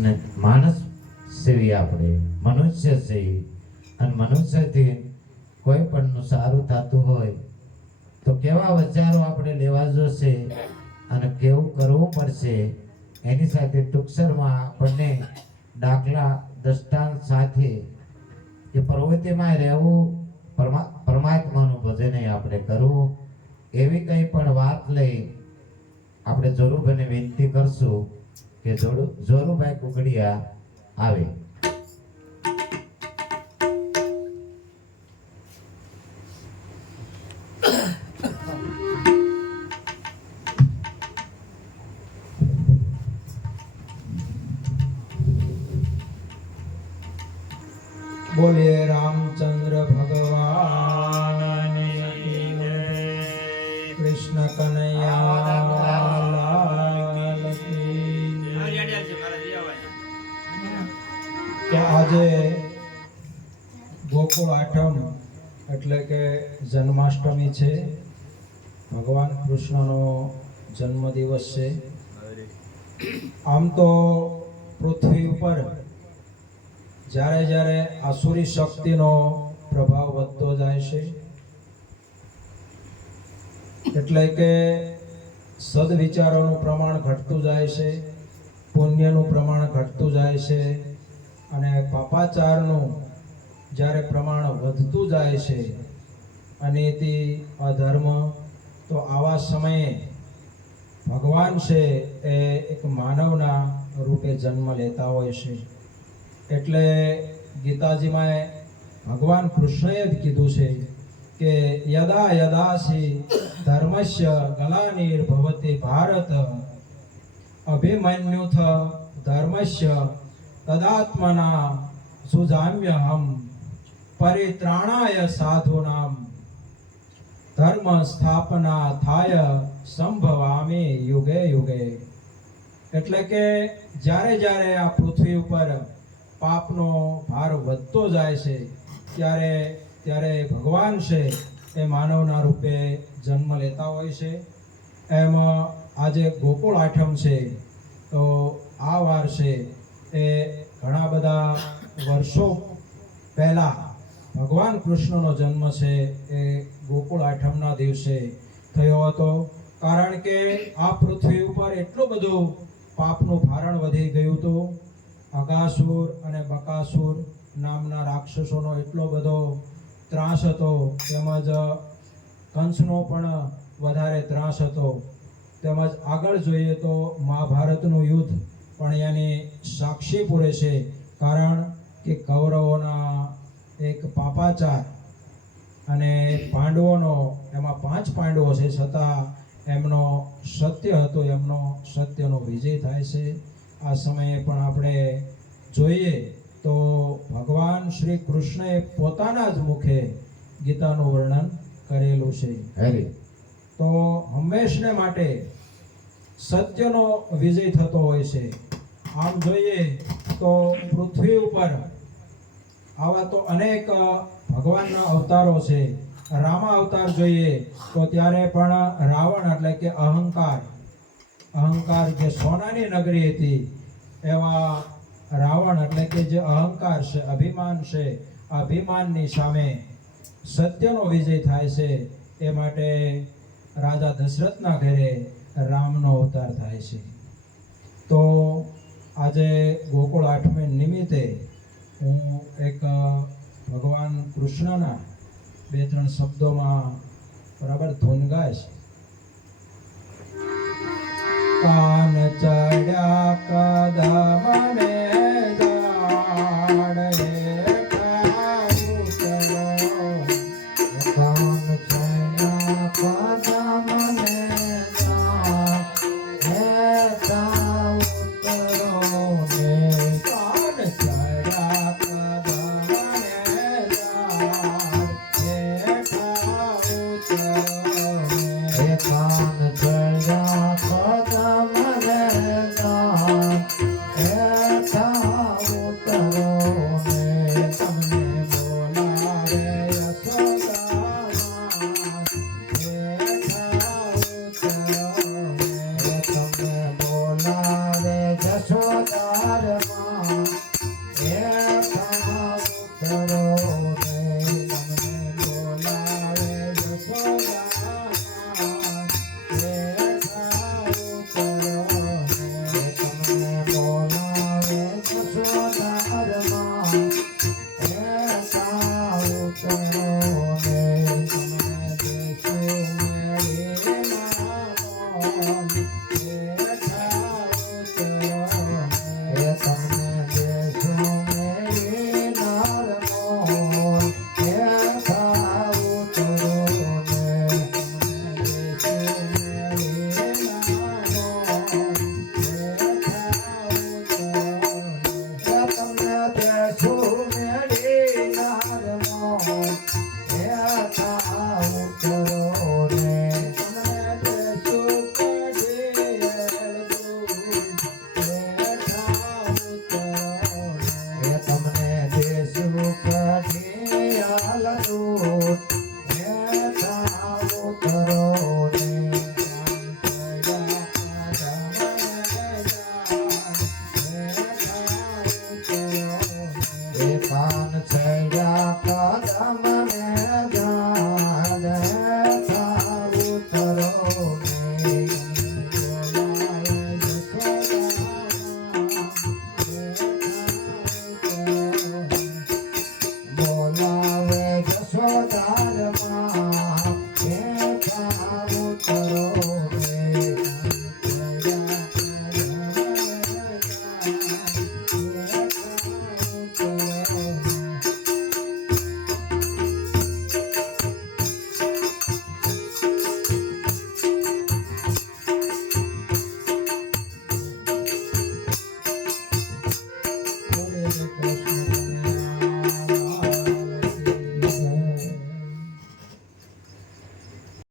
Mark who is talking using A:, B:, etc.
A: માણસને માણસ સેવી આપણે, મનુષ્ય સેવી અને મનુષ્યથી કોઈ પણનું સારું થતું હોય, તો કેવા વિચારો આપણે લેવા જોશે અને કેવું કરવું પડશે, એની સાથે ટૂંકસરમાં આપણને દાખલા, દ્રષ્ટાંત સાથે કે પ્રવૃત્તિમાં રહેવું પરમાત્માનું ભજન આપણે કરવું, એવી કંઈ પણ વાત લઈ આપણે જરૂર બને વિનંતી કરશું. કે જોરુ જોરુભાઈ કુકડિયા આવે.
B: બોલીએ રામચંદ્ર ભગવાન કૃષ્ણ કનૈયા. આજે ગોકુળ આઠમ એટલે કે જન્માષ્ટમી છે. ભગવાન કૃષ્ણનો જન્મદિવસ છે. આમ તો પૃથ્વી ઉપર જ્યારે જ્યારે આસુરી શક્તિનો પ્રભાવ વધતો જાય છે, એટલે કે સદવિચારોનું પ્રમાણ ઘટતું જાય છે, પુણ્યનું પ્રમાણ ઘટતું જાય છે અને પાપાચારનું જ્યારે પ્રમાણ વધતું જાય છે અને તે અધર્મ, તો આવા સમયે ભગવાન છે એ એક માનવના રૂપે જન્મ લેતા હોય છે. એટલે ગીતાજીમાં ભગવાન કૃષ્ણએ જ કીધું છે કે યદા યદાસી ધર્મસ્ય ગલાનિર્ભવતી ભારત અભિમન્યુથ ધર્મસ્ય તદાત્મના સુજામ્યહમ પરિત્રાણાય સાધુનામ ધર્મ સ્થાપના થાય સંભવામી યુગે યુગે એટલે કે જ્યારે જ્યારે આ પૃથ્વી ઉપર પાપનો ભાર વધતો જાય છે, ત્યારે ત્યારે ભગવાન છે એ માનવના રૂપે જન્મ લેતા હોય છે. એમ આજે ગોકુળ આઠમ છે, તો આ વાર છે એ ઘણા બધા વર્ષો પહેલાં ભગવાન કૃષ્ણનો જન્મ છે એ ગોકુળ આઠમના દિવસે થયો હતો. કારણ કે આ પૃથ્વી ઉપર એટલું બધું પાપનું ભારણ વધી ગયું હતું. અગાસુર અને બકાસુર નામના રાક્ષસોનો એટલો બધો ત્રાસ હતો. તેમજ કંસનો પણ વધારે ત્રાસ હતો. તેમજ આગળ જોઈએ તો મહાભારતનું યુદ્ધ પણ એની સાક્ષી પૂરે છે કારણ કે કૌરવોના એક પાપાચાર અને પાંડવોનો એમાં પાંચ પાંડવો છે છતાં એમનો સત્ય હતો એમનો સત્યનો વિજય થાય છે. આ સમયે પણ આપણે જોઈએ તો ભગવાન શ્રી કૃષ્ણએ પોતાના જ મુખે ગીતાનું વર્ણન કરેલું છે. તો હંમેશને માટે સત્યનો વિજય થતો હોય છે. આમ જોઈએ તો પૃથ્વી ઉપર આવા તો અનેક ભગવાનના અવતારો છે. રામા અવતાર જોઈએ તો ત્યારે પણ રાવણ એટલે કે અહંકાર અહંકાર જે સોનાની નગરી હતી, એવા રાવણ એટલે કે જે અહંકાર છે, અભિમાન છે, અભિમાનની સામે સત્યનો વિજય થાય છે, એ માટે રાજા દશરથના ઘરે રામનો અવતાર થાય છે. તો આજે ગોકુળ આઠમી નિમિત્તે હું એક ભગવાન કૃષ્ણના બે ત્રણ શબ્દોમાં બરાબર ધૂન ગાઈશ. કાન ચડ્યા કદમને Yeah.